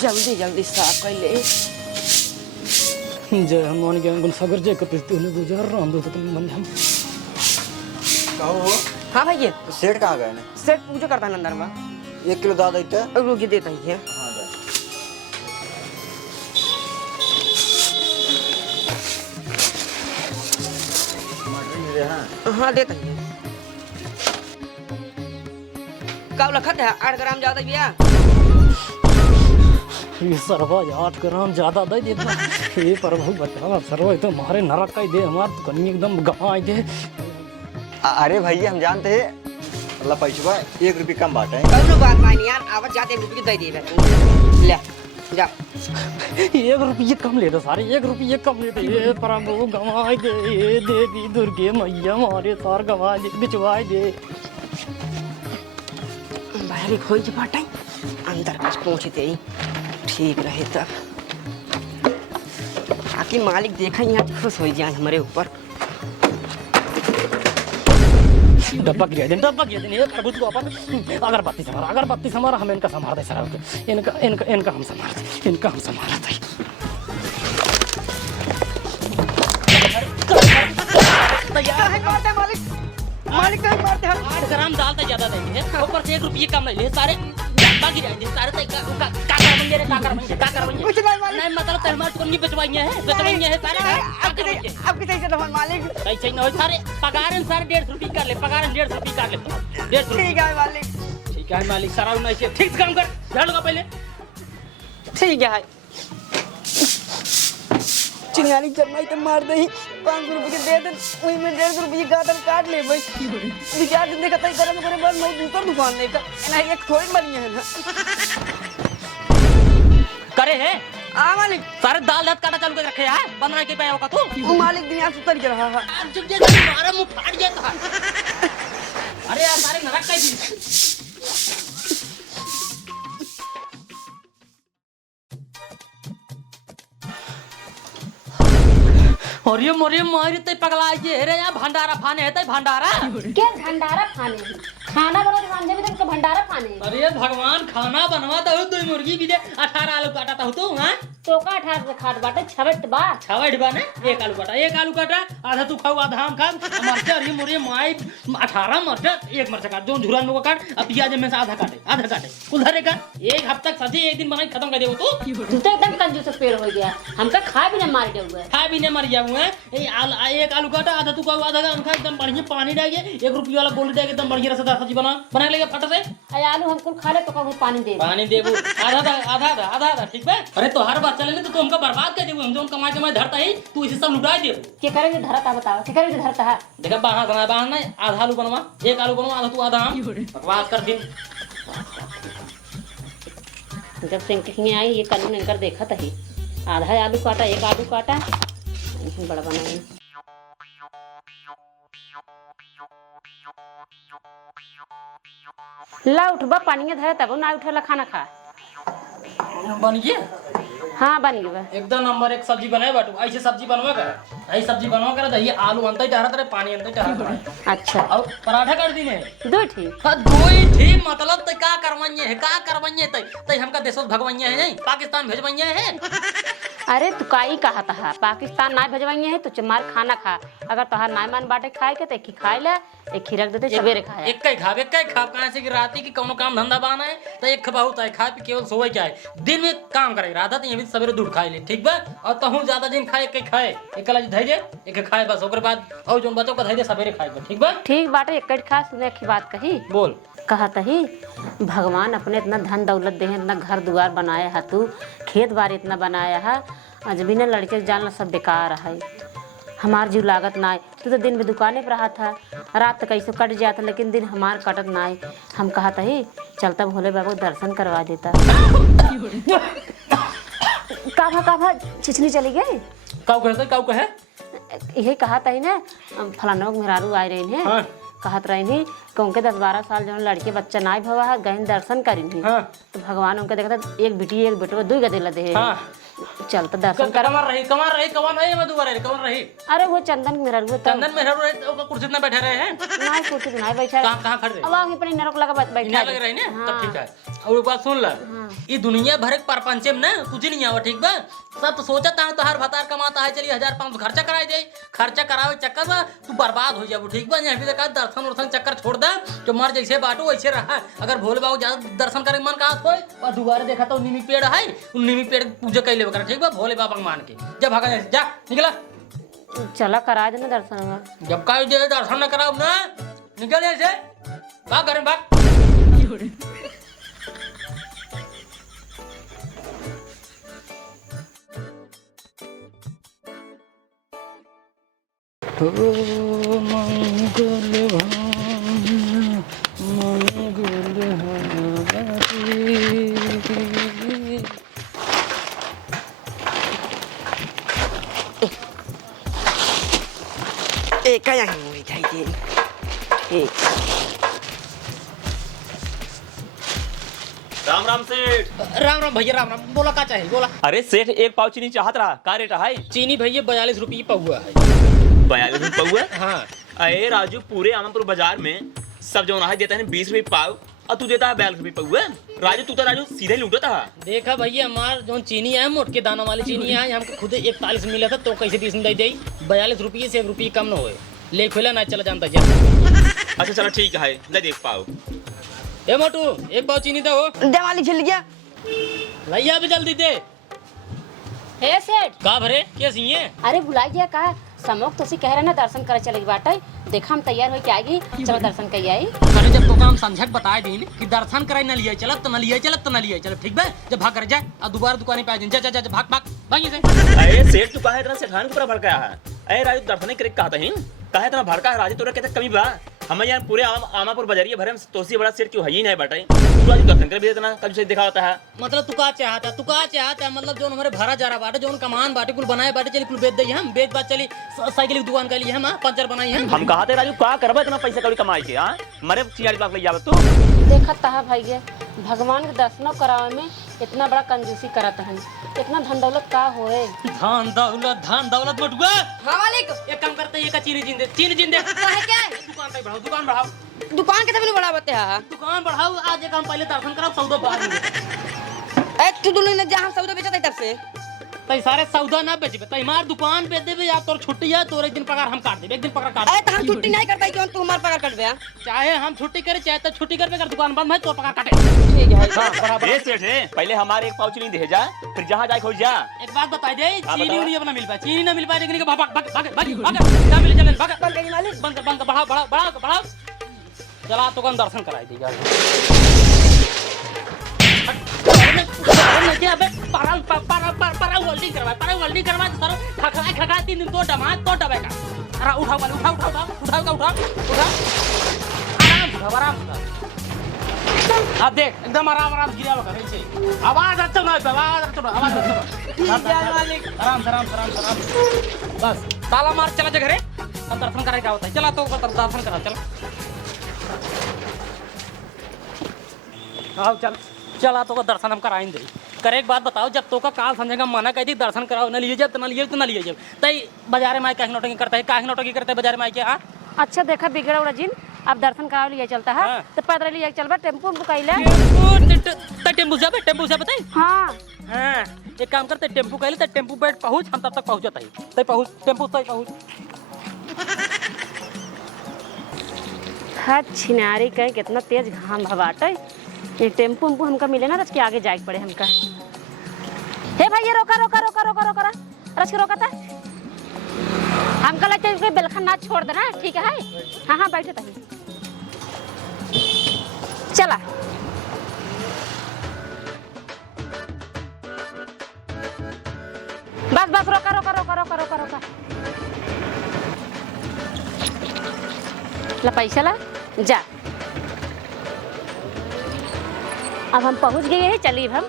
जल्दी जल्दी साफ कर ले। जय हनुमान ज्ञान गुण सागर जय कपीस ने गुजार राम दूत तुम मन हम कहो। हाँ भैया सेठ कहाँ गए ने? सेट पूजा करता है अंदर में। 1 किलो दादा इतना रुकी देता ही है। हाँ दे। टमाटर भी दे। हाँ हाँ देता ही है। कब लखत है 8 ग्राम ज्यादा भैया। ये सरवा 8 ग्राम ज्यादा दे देता। ये प्रभु बचा सरवा तो हमारे नरक का ही दे हमार तो कन्नी एकदम गवाई दे। अरे भैया हम जानते हैं अल्लाह पैसा 1 रुपये कम बांटे हैं। कौनो बात नहीं यार आवाज जाते 1 रुपये की दे दे ले जा। 1 रुपये कम ले दो सारे 1 रुपये कम ले दे। ये प्रभु गवाई दे ये देवी दुर्गे मैया हमारे सार गवाई दे बिचवाई दे। बाहर एक होई बाटाई अंदर बस पहुंचते ही ठीक रहे तब आखिर मालिक देखा यहाँ खुश हो जाए हमारे ऊपर। डब्बा गिरा दे ये प्रभु तू अपन अगरबत्ती समारा हम इनका संभाल दे सर इनका हम संभाल दे। मालिक नहीं मारते हम 8 ग्राम दाल तो ज्यादा देंगे ऊपर से 1 रुपये कम ले सारे डब्बा गिरा दे सारे का कर बंगे कुछ नहीं मालिक नहीं मतलब तलमार कोनी बचवाइयां है सारे आपकी सही से मालिक कैसे न हो सारे पगारन सारे 150 रुपये कर ले पगारन 150 रुपये कर ले 150 ठीक है मालिक। ठीक है मालिक सारा उन्हें से ठीक से काम कर झाड़ लगा पहले। ठीक है चिंगारी चलना तो मार दे 500 रुपये दे दे वही में 150 रुपये गादर काट ले भाई। विचार दिन देखा था गरम करे बाद मैं दूसरा दुकान लेकर ना एक थोड़ी मरी है ना करे है आ मालिक सारे दाल दाल काटा चालू कर रखे है बंद के पाया होगा तू वो मालिक दिन यहाँ सुतर रहा है। आज जब जैसे मारा मुंह फाड़ गया था। अरे यार सारे नरक का ही और ये मोरे मारी ते पगला ये रे या भंडारा फाने है ते भंडारा क्या भंडारा खाने खाना बना भांजे में तो भंडारा खाने। अरे भगवान खाना बनवाता हो तो मुर्गी भी दे 18 आलू काटा हो तो हां तो का 18 से खाट बाटे 6 बा 6 बा ने 1 आलू काटा आधा तू खाओ आधा हम खा मरचा अरे मोरे माई 18 मरचा 1 मरचा काट जो झुरान में को काट अब प्याज में से आधा काटे उधर का एक हफ्ता सब्जी एक दिन बनाई खत्म कर दे तू तो एकदम कंजूस पेड़ हो गया हमका खा भी ना मार के हुआ खा भी नहीं मर गया हुआ एक आलू काटा आधा तू खाओ आधा हम खा एकदम बढ़िया पानी डाल के 1 रुपये वाला गोली डाल के एकदम बढ़िया रसदार सब्जी बना लेगा फट से अरे आलू हमको खा ले तो कहूं पानी देबू आधा ठीक है। अरे तो हर बात चलेंगे तो हमका बर्बाद कर देबू हम जो कमा के मैं धरता ही तू इसे सब लुटा दे के करेंगे धरता बताओ के करेंगे धरता है देखा बाहर नहीं आधा आलू बनवा 1 आलू बनवा आधा तू आधा हम बकवास कर दिन। जब सिंकिंग आई ये कानून इनकर देखा था ही आधा आलू काटा 1 आलू काटा बड़ा बनाए ला उठबा पानी धरे तब ना उठेला खाना खा बन गया हाँ बन गया एकदम नंबर 1 सब्जी बनाए बाटू ऐसे सब्जी बनवा कर ऐसे सब्जी बनवा कर ये आलू अंतर डालत रहे पानी अंतर डालत अच्छा और पराठा कर दी ने 2 ठीक हां 2 ठीक मतलब त का करवइए तई हमका देशों भगवइए है नहीं पाकिस्तान भेजवइए है। अरे तू काई कहा था पाकिस्तान ना भेजवाइए है तो चमार खाना खा अगर तोहार ना मान बाटे खाए के तो एक ही खाए ले एक ही रख देते सवेरे खाए एक ही खाब कहां से कि राती की कोनो काम धंधा बाना है तो एक बहुत है खा पी केवल सोए क्या है दिन में काम करे रात तो ये भी सवेरे दूध खाए ले ठीक बा और तहु ज्यादा दिन खाए एक खाए एक ला धैर्य एक खाए बस ओकर बाद और जो बच्चों का धैर्य सवेरे खाए ठीक बा ठीक बाटे एक खा सुने की बात कही बोल कहत ही भगवान अपने इतना धन दौलत दे इतना घर दुआर बनाया है तू खेत बाड़ी इतना बनाया है आज बिना लड़के जानना सब बेकार है हमार जीव लागत ना है तू तो दिन में दुकाने पर रहा था रात कैसे कट जाता लेकिन दिन हमार कटत ना है हम कहत ही चलता भोले बाबा दर्शन करवा देता काभा छिछली चली गई काऊ कहे यही कहत ही ना फलाना मेहरारू आए रही है हाँ। कहत रही क्योंकि 10-12 साल जो लड़के बच्चा ना भवा है गहन दर्शन करी हाँ। तो भगवान उनके देखा एक बिटी एक बेटो 2 गदे लदे हाँ। चल तो दर्शन कर। कमर रही कमर रही मधुवर रही कमर रही। अरे वो चंदन में रह चंदन में रहे तो कुर्सी में बैठे रहे हैं। ना कुर्सी पे ना बैठा। कहां खड़े रहे? अब आगे पर नरक लगा बैठा। इन्हें लग रही ना तब ठीक है। और एक बात सुन ल, ये दुनिया भर के परपंचे में ना कुछ नहीं आवा ठीक बा। सब तो सोचता है तो हर भतार कमाता है, चलिए 1500 खर्चा कराए जाए, खर्चा करावे चक्कर में तू बर्बाद हो जाबो ठीक बा। यहाँ भी देखा दर्शन वर्शन चक्कर छोड़ दे, जो मर जैसे बाटो वैसे रहा। अगर भोले बाबू ज्यादा दर्शन करे मन कहा हो और दोबारा देखा तो नीमी पेड़ है, उन नीमी पेड़ पूजा कर ले ठीक बा भोले बाबा मान के। जा भागा जा निकला। चला करा देना दर्शन। जब का दर्शन न कराओ ना निकल ऐसे भाग घर में भाग। एक का यहाँ हुई चाहिए एक। राम राम सेठ। राम राम भैया राम राम। बोला का चाहिए बोला। अरे सेठ एक पाव चीनी चाहत रहा, का रेट है? चीनी भैया 42 रुपये पहुआ है। 42 रुपये पौआ? हाँ। अरे राजू पूरे आमनपुर बाजार में सब जो है देता है 20 रुपये पाव और तू देता है 42 रुपये पौआ। राजू तू तो राजू सीधे लूटा था। देखा भैया हमार जो चीनी है मोटके दाना वाली चीनी है हमको खुद 41 मिला था तो कैसे 20 में दे दी। 42 रुपये से 1 रुपये कम न हुए ले खुला ना चला जानता जा। अच्छा चलो ठीक है ले देख पाओ। ए मोटू एक पाव चीनी दो। दिवाली छिल गया भैया भी जल्दी दे। हे सेठ का भरे क्या सी है? अरे बुलाइए का समोक तो कह रहे ना दर्शन करे चले बाटे। देखा हम तैयार हो के आएगी, चलो दर्शन कर आई। अरे जब तो काम समझक बताए दिन कि दर्शन करे न लिए चलत न लिए चलत न लिए चल ठीक बा। जब भाग कर जाए और दोबारा दुकान पे आ जा जा जा भाग भाग भाग से। अरे सेठ तू काहे इतना सेठान के ऊपर भड़काया है? अरे राजू दर्शन करे कहता है काहे इतना भड़का है राजू? तोरा कहता कमी बा हम यहाँ पूरे आमापुर बाजारिया भरे में तोसी बड़ा सेठ क्यों है ही नहीं बाटे। तू आज दर्शन करे भी इतना कब से दिखा होता है? मतलब तू का चाहता है मतलब जो हमारे भरा जा रहा बाटे जो कमान बाटे कुल बनाए बाटे चली कुल बेच दई हम बेच बात चली साइकिल की दुकान कर ली हम पंचर बनाई हम कहा थे राजू का करबा इतना पैसा कौड़ी कमाई के? हां मरे 40 लाख ले जावे तू। देखत था भैया भगवान के दर्शनों करावे में इतना बड़ा कंजूसी करत है। इतना धन दौलत का होए? धन दौलत मटुआ। हाँ मालिक एक काम करते ये का चीनी जिंदे है क्या है? दुकान बढ़ाओ दुकान के तभी बड़ा बते है। दुकान बढ़ाओ। आज एक हम पहले दर्शन कराओ सौदा बाद में। ए तू दुल्हन ने जहां सौदा बेचा था तब से तई सारे सौदा ना बेचबे तई मार दुकान पे देबे या तोर छुट्टी है तोर एक दिन पगार हम काट देबे एक दिन पगार काट। ए तो हम छुट्टी नहीं करता क्यों तू हमार पगार कट गया? चाहे हम छुट्टी करे चाहे तो छुट्टी करबे कर दुकान बंद है तो पगार काटे। ठीक है हां बराबर। ए सेठ है पहले हमारे एक पाव चीनी दे जा फिर जहां जाए खोज जा। एक बात बता दे चीनी बताओ। उनी अपना मिल पाए चीनी ना मिल पाए लेकिन भाग भाग भाग भाग ना मिल चले भाग बंद करी मालिक। बंद बढ़ाओ चला तो दर्शन कराई दे यार। पारा वेल्डिंग करवा सर खखड़ा 3 दिन तो दबाएगा। अरे उठाओ वाले उठाओ आराम अब देख एकदम आराम गिरा लगा ऐसे आवाज अच्छा ना ठीक है मालिक। आराम बस ताला मार चला जा घरे अब दर्शन कराए क्या होता है। चला तो दर्शन करा चल आओ चला तो दर्शन हम कराएंगे। करे एक बात बताओ जब तो का काल समझेगा मना कहती दर्शन कराओ न लिए जब तो न लिए जब तई बाजार में काहे नौटंकी करता है काहे नौटंकी करता है बाजार में के। हाँ अच्छा देखा बिगड़ा उड़ा जिन अब दर्शन करावे लिए चलता है हाँ। तो पैदल लिए चलबा टेम्पू बुकाइले। टेम्पू से बताई। हाँ हाँ एक काम करते टेम्पू कहले तो टेम्पू बैठ पहुँच हम तब तक पहुँच जाता है तई पहुँच टेम्पू तई पहुँच। हाँ छिनारी कहे कितना तेज घाम भवाटे। एक टेम्पू हमका मिले ना रच के आगे जाए पड़े हमका। हे भैया रोका रच के रोका था हमका लगता है कोई बेलखन ना छोड़ देना ठीक है। हाँ बैठे तभी चला बस रोका ला पैसा ला जा। अब हम पहुंच गए हैं चलिए हम।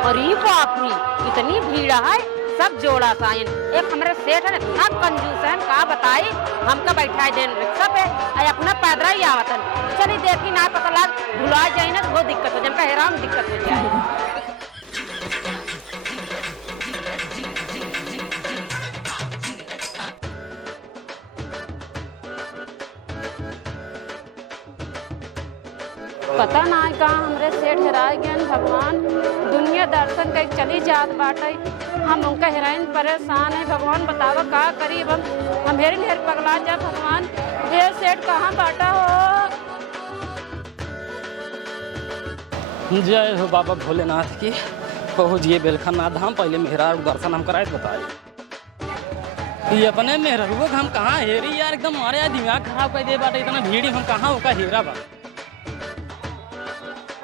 अरे बाप रे इतनी भीड़ है सब जोड़ा साइन। एक हमारे सेठ है इतना कंजूस है का बताई, हमका बैठाई देन रिक्शा पे और अपना पैदरा ही आवतन। चली देखी ना पता लग भुला जाए ना तो बहुत दिक्कत हो जाए, हैरान दिक्कत हो जाए। पता ना कहाँ हमरे सेठ हेरा गए भगवान। दुनिया दर्शन कई चली जात बाटे, हम उनका हेराइन परेशान है भगवान। बतावा का करी हम हेरी हेर पगला जा भगवान। हे सेठ कहाँ बाटा हो? जय हो बाबा भोलेनाथ की। पहुँच गए बेलखनाथ धाम। पहले मेहरा दर्शन हम कराए बताए ये अपने मेहरुआ हम कहाँ हेरी यार, एकदम मारे यार दिमाग खराब कर दे बाटे। इतना भीड़ हम कहाँ होका हेरा बा।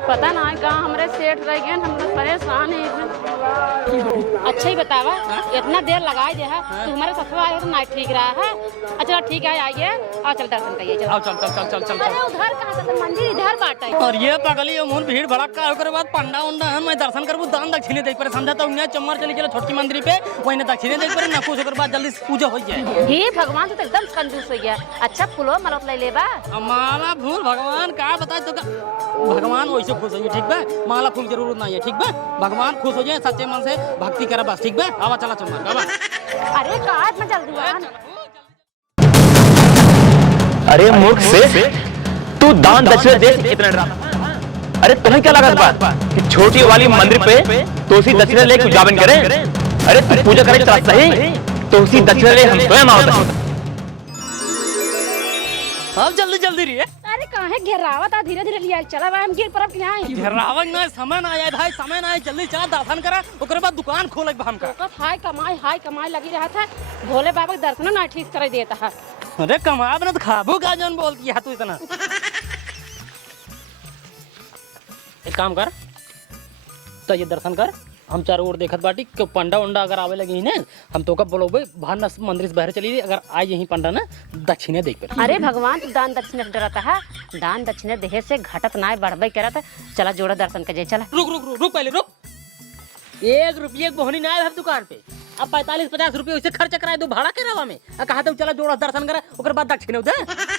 पता ना कहाँ हमरे सेठ रह गए, हम लोग परेशान है। अच्छा ही बतावा इतना देर लगाए दे तो हमारे ससुर आए तो ना ठीक रहा है। अच्छा ठीक है आइए और चल दर्शन करिए। चल चल चल चल चल चल अरे उधर कहाँ से मंदिर इधर बाटे। और ये पगली अमूल भीड़ भड़का ओकर बाद पंडा उंडा है मैं दर्शन करबू दान दक्षिणे दे पर समझा तो उन्हें चम्मर चली चलो छोटकी मंदिर पे वही ने दक्षिणे दे पर ना कुछ ओकर बाद जल्दी पूजा हो जाए। हे भगवान तो एकदम कंजूस हो गया। अच्छा फूलो मरत ले लेबा। माला फूल भगवान का बताए तो भगवान वैसे खुश हो ठीक बा। माला फूल जरूरत नहीं है ठीक बा। भगवान खुश हो जाए सच्चे मन से भक्ति करा बस ठीक बा। आवा चला चम्मर आवा। अरे कहाँ इतना जल्दी आ? अरे मूर्ख से तू दान दक्षिणा दे इतना डरा। अरे तुम्हें क्या लागत बात कि छोटी वाली मंदिर पे तो उसी दक्षिणा ले उजावन करें? अरे तू पूजा करे चला सही तो उसी दक्षिणा ले हम स्वयं आवत। अब जल्दी जल्दी रहिए। अरे कहाँ है घेरावत? धीरे धीरे लिया चला हम गिर पर क्या है? घेरावत ना समय ना आया भाई, समय ना आया। जल्दी चला दर्शन करा ओकर बाद दुकान खोले हम का। हाय कमाई लगी रहा था। भोले बाबा के दर्शन ना ठीक कर देता है। अरे कमा बना तो खाबू का जन बोल दिया तू इतना। एक काम कर तो ये दर्शन कर। हम चारों ओर देखत बाटी कि पंडा उंडा अगर आवे लगे ना हम तो कब बोलो भाई बाहर न मंदिर से बाहर चली अगर आए यही पंडा ना दक्षिणे देख कर। अरे भगवान तू दान दक्षिणा डरता है। दान दक्षिणा देहे से घटत ना बढ़बे करत। चला जोड़ा दर्शन कर जाए। चला रुक रुक रुक रुक पहले रुक। 1 रुपये बोहनी ना आए दुकान पे। अब 45-50 रुपये उसे खर्च कराए दो भाड़ा के रवा में। कहा तो चला जोड़ा दर्शन करा ओकर बाद दक्षिणे दे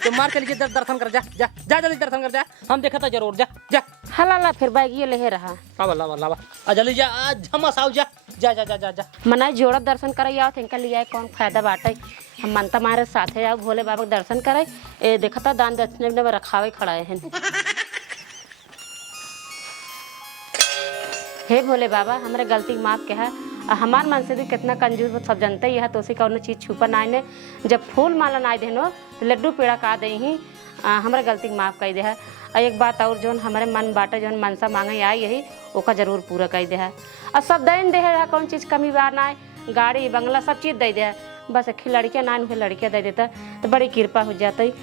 तो मार के लीजिए दर्शन कर जा जा जा जल्दी दर्शन कर जा। हम देखा था जरूर जा जा। हला फिर बैग ये ले रहा। लावा लावा लावा आ जल्दी जा आज झमस आओ जा जा जा जा जा जा। मना जोड़ा दर्शन करे आओ इनका लिया कौन फायदा बाटे। हम मनता मारे साथे आओ भोले बाबा के दर्शन करे। ए देखा था दान दक्षिणा में रखावे खड़ा है। हे भोले बाबा हमारे गलती माफ के है। हमार मन से भी कितना कंजूस सब जनते ही है तो उसी कौन चीज़ छुपा ना ने। जब फूल माला ना दे नो तो लड्डू पेड़ा का दे ही हमारे गलती माफ कर दे है। और एक बात और जो हमारे मन बाटे जो मनसा मांगे आई यही ओका जरूर पूरा कर दे है। और सब देन दे है कौन चीज़ कमी बार ना है। गाड़ी बंगला सब चीज़ दे है। बस एक लड़कियाँ ना उन्हें लड़कियाँ दे देता तो बड़ी कृपा हो जाती।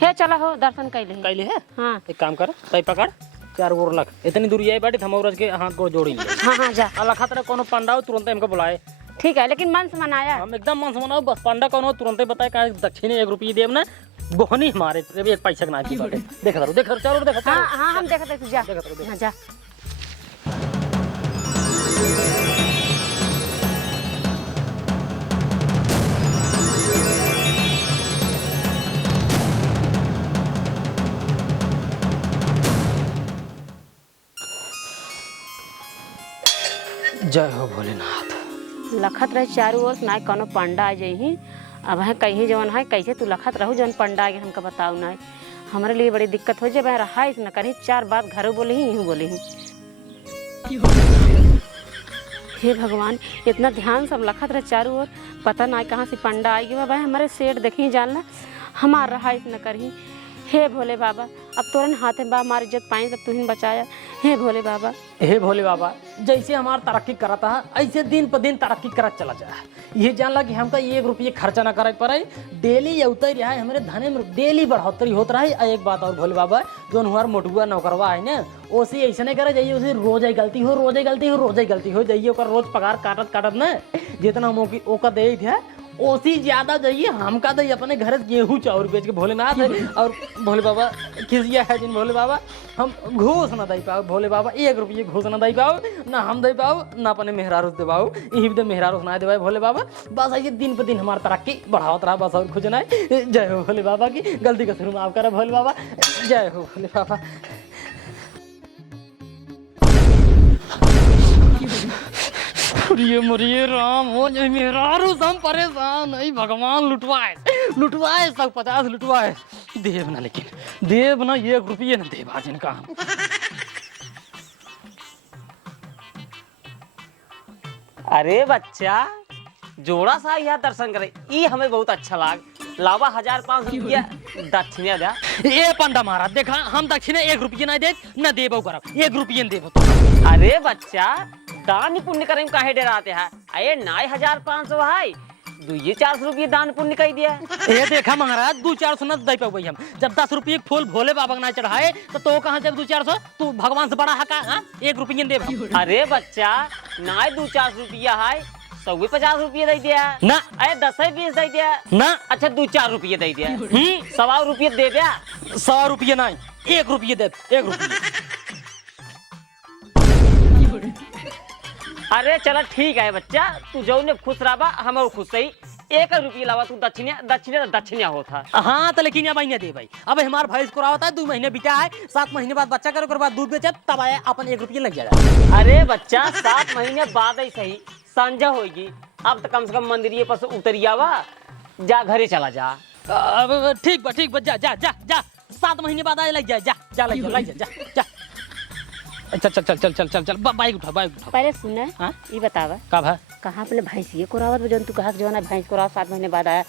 हे चला हो दर्शन कैले है। हाँ एक काम कर तय पकड़ 4 गोर लख इतनी दूर आई बाटी थमौरज के हाथ गोड़ जोड़ी ले। हाँ जा अल्लाह खातिर कोनो पंडा हो तुरंत हमको बुलाए। ठीक है लेकिन मन से मनाया। हम एकदम मन से मनाओ बस पंडा कौन हो तुरंत बताए का दक्षिणे 1 रुपये देव ना बोहनी हमारे 1 पैसा का ना की बाटे। देख चलो देख। हाँ हम देखते तू जा। हाँ जा। जय हो भोलेनाथ। लखत रहे चारों ओर ना कोनो पंडा आ जाही। अब है कहीं जवन है कैसे तू लखत रहू जवन पंडा आ गए हमका बताऊ ना। हमारे लिए बड़ी दिक्कत हो जाए रहा न कहीं 4 बात घरों बोले ही यूँ बोले ही। हे भगवान इतना ध्यान सब लखत रहे चारों ओर पता ना कहाँ से पंडा आ गया। भाई हमारे सेठ देखी जानना हमार रहा न करी। हे भोले बाबा अब तोरन हाथे बा हमारी इज्जत पाए तब तू ही बचाया। हे भोले बाबा जैसे हमारा तरक्की कराता है ऐसे दिन पर दिन तरक्की करत चला जाए। ये जानला कि हमका 1 रुपये खर्चा ना करे पड़े। डेली उतर रहा है हमारे धने में डेली बढ़ोतरी होता रहे। एक बात और भोले बाबा जो हमार मोटुआ नौकरवा है ना उसे ऐसा नहीं करे जाइए उसे रोज गलती हो जाइए रोज पगार काटत ना जितना हम ओका दे थे ओसी ज्यादा जाइए हमका दई अपने घर गेहूं चाउर बेच के भोलेनाथ है और भोले बाबा खिसिया है जिन भोले बाबा हम घूस ना दई पाओ भोले बाबा 1 रुपये घूस ना दई पाओ ना हम दई पाओ ना अपने मेहरारू दे पाओ यही भी मेहरारू सुना दे भोले बाबा बस आइए दिन पे दिन हमारा तरक्की बढ़ावत रहा बस और कुछ नहीं। जय हो भोले बाबा की गलती का शुरू माफ करा भोले बाबा। जय हो भोले बाबा। मरिए राम हो जाए मेहरारू हम परेशान नहीं भगवान लुटवाए सब 50 लुटवाए देव ना लेकिन देव ना 1 रुपये ना देव आज इनका। अरे बच्चा जोड़ा सा यहाँ दर्शन करे ई हमें बहुत अच्छा लाग लावा 1500 रुपया दक्षिणा दा। ए पंडा महाराज देखा हम दक्षिणा 1 रुपये ना दे न देबो करब 1 रुपये न देबो। अरे बच्चा दान पुण्य करे में काहे डराते हैं अरे नाय 1500 है 2-400 रुपये दान पुण्य कही दिया। ए देखा महाराज 200-400 न दे पाबो हम जब 10 रुपये के फूल भोले बाबा ना चढ़ाए तो कहां जब 200-400 तू भगवान से बड़ा है का 1 रुपये न देबो। अरे बच्चा नाय 200-400 रुपया है 150 रुपये दे दिया ना अरे 10-20 दे दिया ना अच्छा 2-4 रुपये दे दिया 100 रुपये दे दिया 100 रुपये नहीं 1 रुपये दे 1 रुपये। अरे चलो ठीक है बच्चा तू जो ने खुश रहा हम खुश सही 1 रुपये लावा तू दक्षिणा होता। हाँ तो लेकिन अब दे भाई अब हमारे भैंस को होता है 2 महीने बिता है 7 महीने बाद बच्चा करे बाद दूध बेचे तब आया अपन 1 रुपये लग जाएगा। अरे बच्चा 7 महीने बाद ही सही संजा होगी अब तो कम से कम मंदिर पर से उतरियावा जा घरे चला जा। ठीक बा जा जा जा जा 7 महीने बाद आए लग जाए जा जा लग जा जा चल बाइक उठा पहले सुना ये बतावा का भा कहाँ अपने भैंसिए को रावत जो तू कहा जो ना भैंस को रावत 7 महीने बाद आया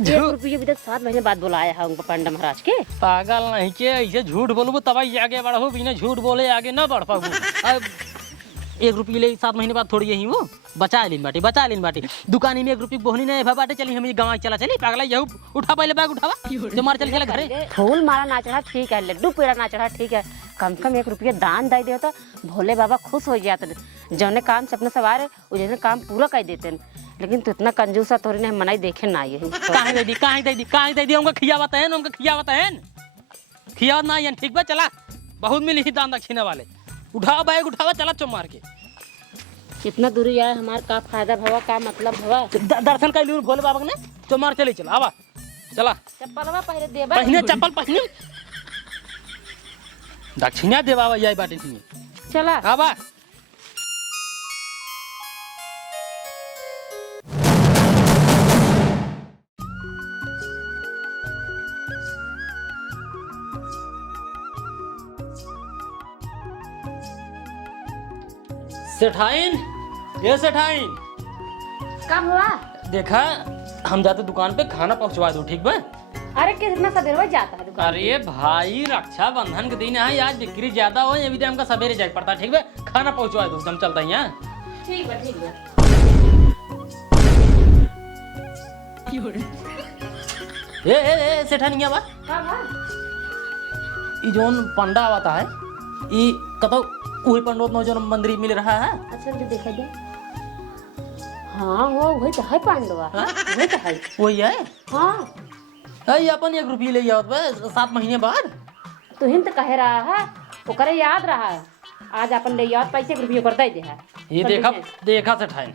1 रुपये भी 7 महीने बाद बुलाया है उनको पंडा महाराज के। पागल नहीं के ऐसे झूठ बोलबो तब आगे बढ़ो बिना झूठ बोले आगे न बढ़ पाबो। 1 रुपये ले 7 महीने बाद थोड़ी यही वो बचा लेन बाटी दुकानी में 1 रुपये बोहनी नहीं बाटे चली हम गाँव चला चली पागला यहू उठा पहले बैग उठावा जो मार चल चला घरे। फूल मारा ना चढ़ा ठीक है लड्डू पेड़ा ना चढ़ा ठीक है कम से कम 1 रुपये दान दे दे तो भोले बाबा खुश हो जाते जौने काम से अपने सवार है उन्हें काम पूरा कर देते लेकिन तू इतना कंजूसा तोरी ने मनाई देखे ना यही कहाँ दे दी उनका खियावत है ना ठीक बा चला बहुत मिली दान दक्षिणा वाले उठाओ बैग उठावा चला चो मार के। कितना दूरी आया हमारा का फायदा भवा का मतलब भवा दर्शन कर लियो भोले बाबा ने चो मार चले चला आवा चला चप्पलवा पहले देबा पहने चप्पल पहने दक्षिणा देवा यही बाटे चला आवा। सेठाइन कब हुआ देखा हम जाते दुकान पे खाना पहुंचवा दो ठीक बा। अरे कितना सवेरे जाता है दुकान। अरे भाई रक्षाबंधन के दिन है आज बिक्री ज्यादा हो ये भी हमका सवेरे जाए पड़ता ठीक है खाना पहुंचवा दो हम चलता यहाँ। ठीक है ए सेठानिया बा ई जोन पंडा आवता है ई कतो वही पंडोत में जो मंदिर मिल रहा है। अच्छा जो देखा जाए हाँ वो वही तो है पांडवा वही तो है वही है हाँ ये अपन 1 रुपये ले आवत बा 7 महीने बाद तू हिंद कहे रहा है वो करे याद रहा है आज अपन ले याद पैसे 1 रुपये कर दे है ये देखा सेठाइन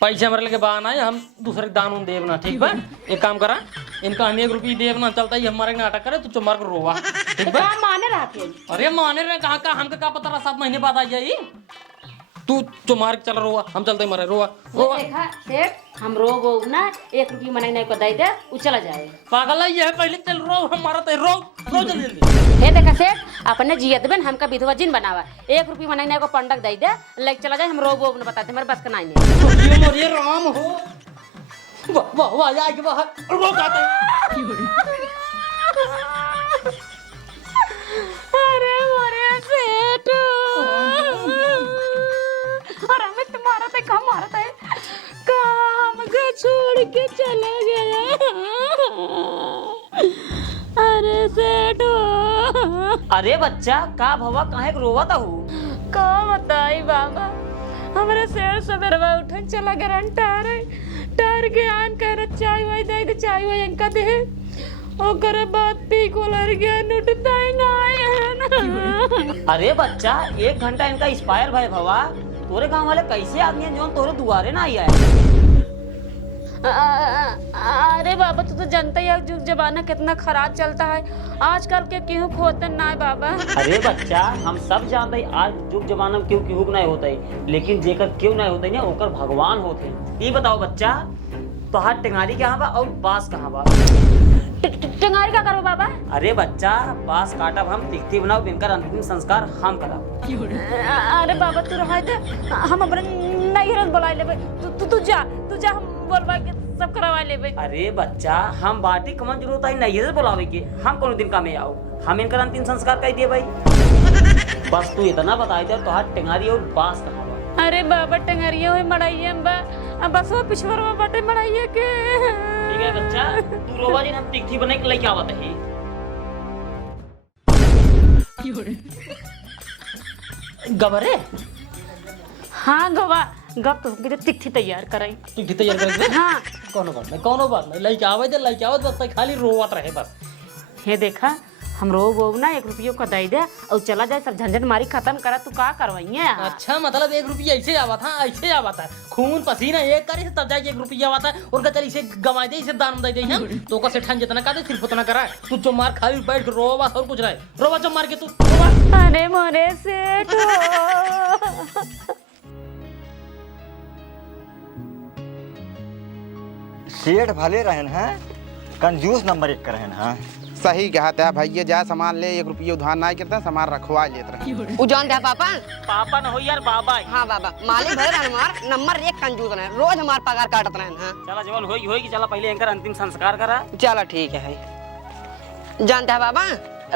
पैसे हमारे लगे बहाना है हम दूसरे दान उन देवना ठीक बा। एक काम करा इनका हम 1 रुपये देवना चलता ही हमारे नाटक करे तो चुमार को रोवा ठीक बा। माने रहते अरे माने रहे कहा का हमका क्या पता रहा 7 महीने बाद आ जाई तू चुमार के चल रोवा हम चलते मरे रोवा देखा सेठ हम रो वो ना 1 रुपये मनाई नहीं को दे दे वो चला जाए पागल है ये पहले चल रो हमारा तो रो जल्दी हे देखा सेठ अपने जियत बन हमका विधवा जिन बनावा 1 रुपये मनाई नहीं को पंडक दे दे लेके चला जाए हम रो वो बताते मेरे बस का नहीं ये मोरे राम हो वाह वाह या के बाहर रो गाते अरे मोरे सेठ और हमें तुम्हारा तो कम मारता है काम को छोड़ के चला गया। अरे सेठ अरे बच्चा का भवा काहे के रोवा हूँ का बताई बाबा हमारे सेठ सवेरे उठन चला गारंटर टार के आन कर चाय वाय दे दे चाय वाय अंका दे ओकर बाद पी को लर गया नुटता ही ना आया। अरे बच्चा 1 घंटा इनका एक्सपायर भाई भवा तोरे गांव वाले कैसे आदमी हैं जो तोरे दुआरे ना आया है। अरे बाबा तू तो जानता ही है जुग जमाना कितना खराब चलता है आजकल के केहू खोतन ना है बाबा। अरे बच्चा हम सब जानते हैं आज जुग जमाना में क्यों केहू नहीं होता है लेकिन जेकर क्यों नहीं होता है ना ओकर भगवान होते हैं। ये बताओ बच्चा तोहार टेंगारी कहाँ बा और बांस कहाँ बा? टेंगारी का करो बाबा? अरे बच्चा बांस काटब हम तिथि बनाओ इनका अंतिम संस्कार हम करब। अरे बाबा तू रहा थे हम अपने नैहरन बुला लेबे तू जा हम बोलवा के सब करवा लेबे। अरे बच्चा हम बाटी कमन जरूरत है नैहर बुलावे के हम कोनो दिन का में आओ हम इनका अंतिम संस्कार कर दिए भाई। बस तू इतना बता दे तोहार टेंगारी और बांस कहाँ बा? अरे बाबा टेंगारिया हुई मड़ाइए बस वो पिछवरवा बाटे मड़ाइए के। ठीक है बच्चा तू रोवा जी हम तिथि बने के लेके आवत है। गबरे हाँ गवा गप तो हमके तिथि तैयार कराई। तिथि तैयार कर हाँ कोनो बात नहीं लइके आवत बस खाली रोवत रहे बस। हे देखा हम रोब ना 1 रुपये का दे दे और चला जाए सब झंझट मारी खत्म करा तू का करवाइए। अच्छा मतलब 1 रुपया ऐसे आवा था खून पसीना एक करे तब जाके 1 रुपया आता है और चल इसे गवा दे इसे दान दे हम तो का सेठान जितना का दे सिर्फ उतना करा तू जो मार खाली बैठ के रोवा और कुछ रहे रोवा जो मार के तू रोवा। अरे मोरे सेठ सेठ भले रहन हैं कंजूस नंबर 1 का रहन हैं। सही कहता है भैया जा सामान ले 1 रुपये उधार ना करता सामान रखवा लेते रहे। उ जान दे पापा। पापा न हो यार बाबा। हाँ बाबा मालिक भर हमार नंबर 1 कंजूस रहे रोज हमार पगार काटत रहे। हाँ चला जवन होगी चला पहले इनका अंतिम संस्कार करा। चलो ठीक है जानते है बाबा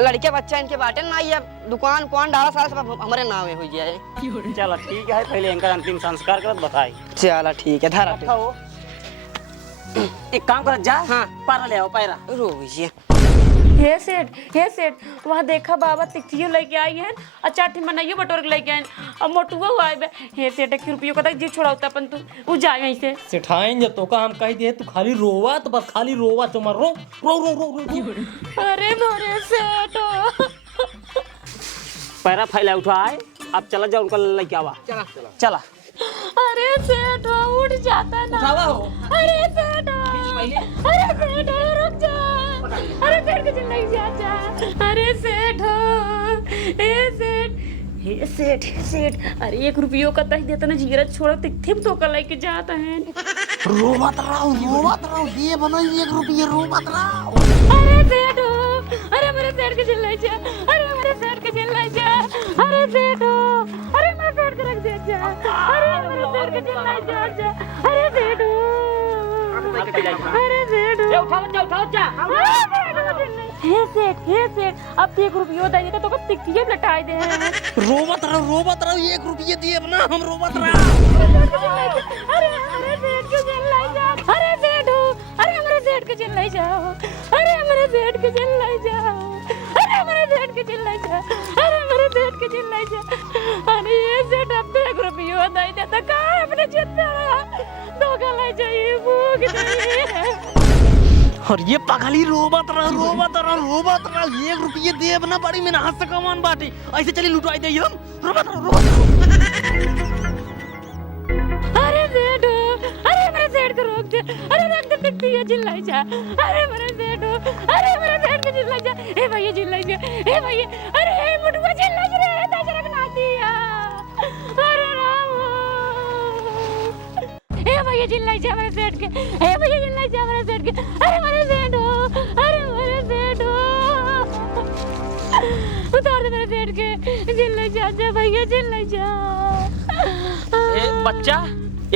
लड़के बच्चा इनके बाटे ना ये दुकान कौन डाला सारा सब हमारे नाम में हो जाए। चला ठीक है पहले इनका अंतिम संस्कार कर बताई। चलो ठीक है धरा एक काम कर जा हाँ पारा ले आओ पैरा रोइए। हे सेठ वहाँ देखा बाबा तिथियो लेके आई है और चाटी मनाइयो बटोर लेके आई और मोटुआ हुआ है। हे सेठ 1 रुपये का जी छोड़ा होता अपन तू वो जा यहीं से सेठाइन जब तो का हम कह दिए तू खाली रोवा तो बस खाली रोवा तो मर रो रो रो रो रो। अरे मोरे सेठ पैरा फैला उठाए अब चला जा उनका लेके आवा। चला अरे सेठ उठ जाता ना हो अरे सेठ रुक जा अरे सेठ के चिल्लाई जा अरे सेठ हे सेठ अरे 1 रुपये का तही देता ना जीरत छोड़ो तिथे तो का लेके जाता है। रोवत रहो ये बनो 1 रुपया रोवत रहो। अरे सेठ अरे मेरे सेठ के चिल्लाई जा अरे मेरे सेठ के चिल्लाई जा अरे सेठ अरे मेरे सेठ के रख दे जा अरे मेरे सेठ के चिल्लाई जा अरे सेठ उठाओ जा। हे सेठ अब 1 रुपया दे देता तो का तिथिये लटाई दे। रोवत रहो 1 रुपया दिए ना हम रोवत रहो। अरे मेरे सेठ के चिल्लाई जा अरे सेठ अरे मेरे सेठ के चिल्लाई जाओ अरे मेरे सेठ के चिल्लाई जाओ अरे मेरे सेठ के चिल्लाई जा अरे मेरे सेठ के चिल्लाई जा अरे ये सेठ अब 1 रुपया दे देता का अपने जितना धोखा ले जाइए भूख नहीं। और ये पगली रोवत रहो 1 रुपया दे ना बड़ी में हाथ से कमान बाटी ऐसे चली लुटाई दे हम रोवत रहो। अरे सेठ अरे मेरे सेठ को रोक दे अरे रख दे टिकती है चिल्लाई जा अरे मेरे सेठ को चिल्लाई जा ए भैया चिल्लाई जा ए भैया अरे ए मुटुआ चिल्लाई जा रे ताजा रखना दिया अरे राम ए भैया चिल्लाई जा मेरे सेठ के ए भैया चिल्लाई जा मेरे सेठ के अरे मेरे सेठ उतार दे मेरे सेठ के चिल्लाई जा भैया चिल्लाई जा। बच्चा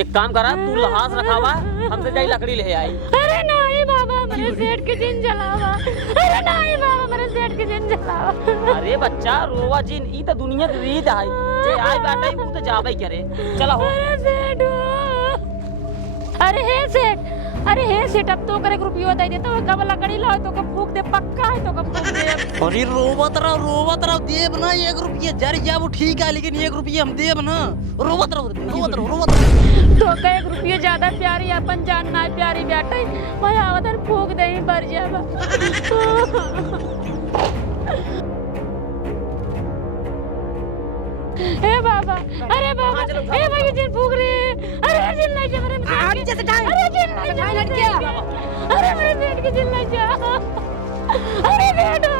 एक काम करा तू लहास रखावा हमसे जाई लकड़ी ले आई। अरे नहीं बाबा मेरे सेठ के जिन जलावा अरे नहीं बाबा मेरे सेठ के जिन जलावा। अरे बच्चा रोवा जिन ई तो दुनिया की रीत है जे आई बाटे वो तो जाबे करे चला हो। अरे सेठ अरे हे सेठ अरे हे सेट अब तो करे रुपया दे देता है कब लकड़ी लाओ तो कब फूक दे पक्का है तो कब फूक दे अरे रोवत रहो देव ना 1 रुपये जर जा वो ठीक है लेकिन 1 रुपये हम देव ना रोवत रहो तो का 1 रुपया ज्यादा प्यारी अपन जानना है प्यारी बेटा मैं आवतन फूक दे बर जाबा ए बाबा अरे बाबा ए भाई जिन फूक रहे अरे जिन नहीं जा मेरे आगे जैसे टाइम अरे जिन नहीं जा लट क्या अरे मेरे पेट के जिन नहीं जा अरे बेटा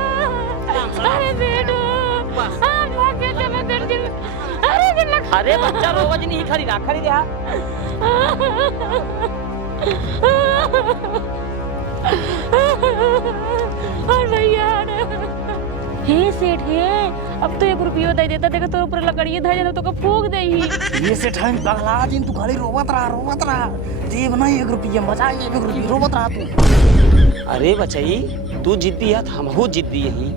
हां भाग के जब कर जिन अरे जिन अरे बच्चा रोवा जी नहीं खड़ी रहा और भैया हे सेठ हे अब तो 1 रुपया दे देता देखा तो ऊपर लकड़ी धर जाता तो का फूक दे ही ये से टाइम पगला दिन तू खाली रोवत रहा देव ना 1 रुपये मजा 1 रुपये रोवत रहा तू अरे बचाई तू जिद्दी है हमहू जिद्दी यही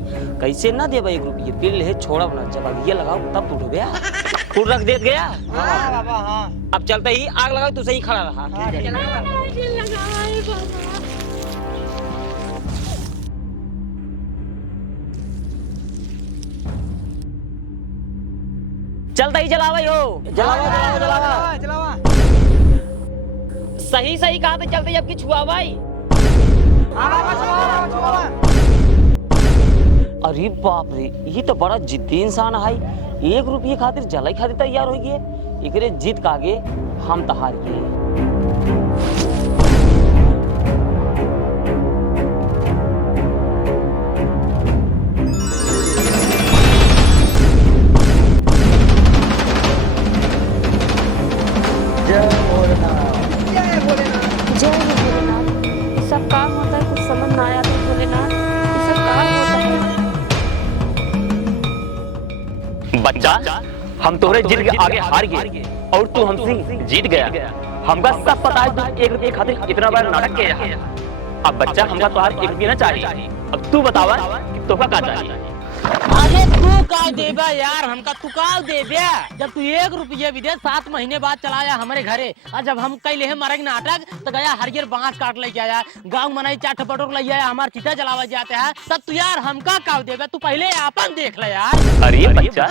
कैसे ना देबा 1 रुपये बिल है छोड़ब ना जब अगिया लगाओ तब टूट गया फूल रख देत गया हाँ बाबा हाँ। अब चलते ही आग लगाओ तू सही खड़ा रहा चलता ही जलावा हो चलावा सही कहा तो चलते जबकि छुआ भाई अरे बाप रे ये तो बड़ा जिद्दी इंसान है 1 रुपये खातिर जलाई खातिर तैयार हो गए एकरे जिद का आगे हम तहार गए जय हो भोलेनाथ ये सब काम होता है कुछ समझ ना आया तो भोलेनाथ ये सब काम होता है बच्चा हम तोहरे जिद के आगे हार गए और तू हमसे जीत गया हमका सब पता है तू 1 रुपये खातिर इतना बड़ा नाटक किया है अब बच्चा हमका तोहार 1 रुपया ना चाहिए अब तू बतावा कि तोहका क्या चाहिए अरे तू का देबा यार हमका तू का देबे जब तू 1 रुपये भी दे 7 महीने बाद चलाया हमारे घरे और जब हम कई ले मरग नाटक तो गया हरियर बांस काट लेके आया गांव मनाई चाट पटोर ले आया हमार चिता जलावा जाते हैं तब तू यार हमका का देबे तू पहले अपन देख ले यार अरे बच्चा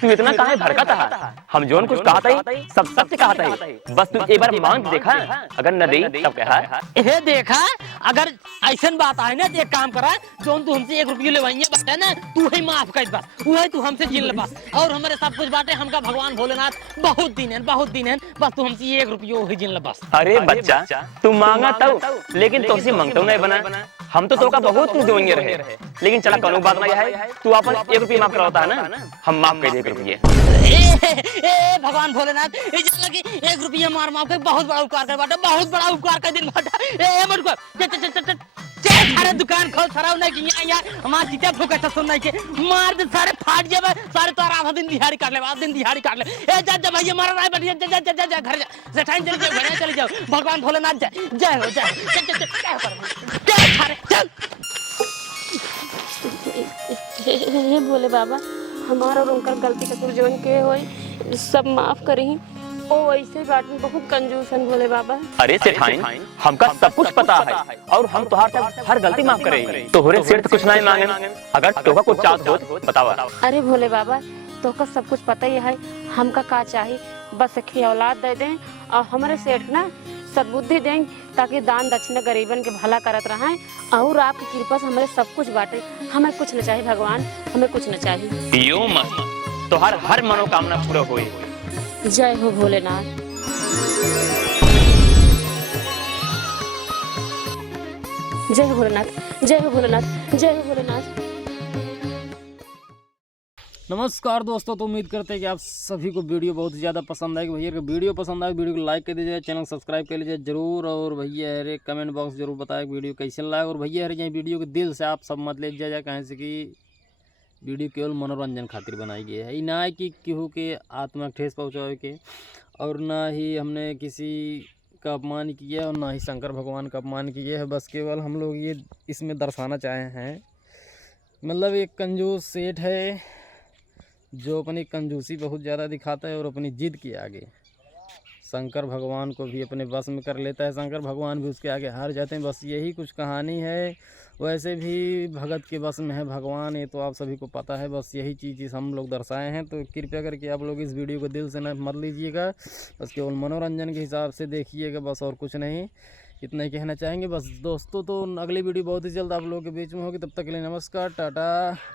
तू इतना काहे भड़काता है हम जोन कुछ कहता ही सब सत्य कहता है बस तू एक बार मांग देखा अगर न दे तब कहा ए देखा अगर ऐसन बात है ना तो एक काम करा जोन तू हमसे 1 रुपये लेवाइए बाटे ना तू ही माफ कर बस वही तू हमसे जिन ले बस और हमारे सब कुछ बाटे हमका भगवान भोलेनाथ बहुत दिन है बस तू हमसे 1 रुपये ही जिन ले बस अरे बच्चा तू मांगा तब लेकिन तुमसे मांगता नहीं बना हम तो तोका बहुत कुछ देंगे रहे लेकिन चला कोनो बात नहीं है तू अपन 1 रुपया माफ करवाता है ना हम माफ कर दे 1 रुपये ए भगवान भोलेनाथ ये जान लगी 1 रुपया मार मार के बहुत बड़ा उपकार कर बाटा बहुत बड़ा उपकार का दिन बाटा ए मत को चल सारे दुकान खोल सराव नहीं कि यार हमार सीता फूका तो सुन नहीं के मार दे सारे फाट जावे सारे तो आधा दिन दिहाड़ी काट ले आधा दिन दिहाड़ी काट ले ए जा भैया मारा नहीं बढ़िया जा घर जा सेठाइन चल जाओ घर चले जाओ भगवान भोलेनाथ जय हो चल सारे चल हे भोले बाबा हमारा और उनका गलती कसूर जीवन के होई सब माफ करही ओ ऐसे बात में बहुत कंजूस है भोले बाबा अरे सेठाइन हमका सब कुछ पता है और हम तुहार हर गलती माफ करेंगे तोहरे सिर कुछ नहीं मांगे अगर तोहका कुछ चाहत हो बतावा अरे भोले बाबा तोहका सब कुछ पता ही है हमका का चाहिए बस एक औलाद दे दें और हमारे सेठ ना सद्बुद्धि दें ताकि दान दक्षिणा गरीबन के भला करत रहें और आपकी कृपा से हमारे सब कुछ बांटे हमें कुछ न चाहिए भगवान हमें कुछ न चाहिए यो मत तोहार हर मनोकामना पूरा होए जय हो भोलेनाथ जय हो भोलेनाथ जय हो भोलेनाथ जय हो भोलेनाथ। नमस्कार दोस्तों तो उम्मीद करते हैं कि आप सभी को वीडियो बहुत ज़्यादा पसंद आएगी। भैया अगर वीडियो पसंद आए वीडियो को लाइक कर दीजिए, चैनल सब्सक्राइब कर लीजिए जरूर और भैया अरे कमेंट बॉक्स जरूर बताएं वीडियो कैसे लगा। और भैया अरे यही वीडियो के दिल से आप सब मत ले जाए कहें से कि वीडियो केवल मनोरंजन खातिर बनाई गई है, ना कि केहू के आत्मा ठेस पहुँचावे के, और ना ही हमने किसी का अपमान किया और ना ही शंकर भगवान का अपमान किया है। बस केवल हम लोग ये इसमें दर्शाना चाहे हैं, मतलब एक कंजूस सेठ है जो अपनी कंजूसी बहुत ज़्यादा दिखाता है और अपनी जिद के आगे शंकर भगवान को भी अपने बस में कर लेता है, शंकर भगवान भी उसके आगे हार जाते हैं। बस यही कुछ कहानी है। वैसे भी भगत के बस में है भगवान, ये तो आप सभी को पता है। बस यही चीज़ हम लोग दर्शाए हैं, तो कृपया करके आप लोग इस वीडियो को दिल से न मत लीजिएगा, बस केवल मनोरंजन के हिसाब से देखिएगा, बस और कुछ नहीं। इतना ही कहना चाहेंगे बस दोस्तों। तो अगली वीडियो बहुत ही जल्द आप लोगों के बीच में होगी, तब तक के लिए नमस्कार, टाटा।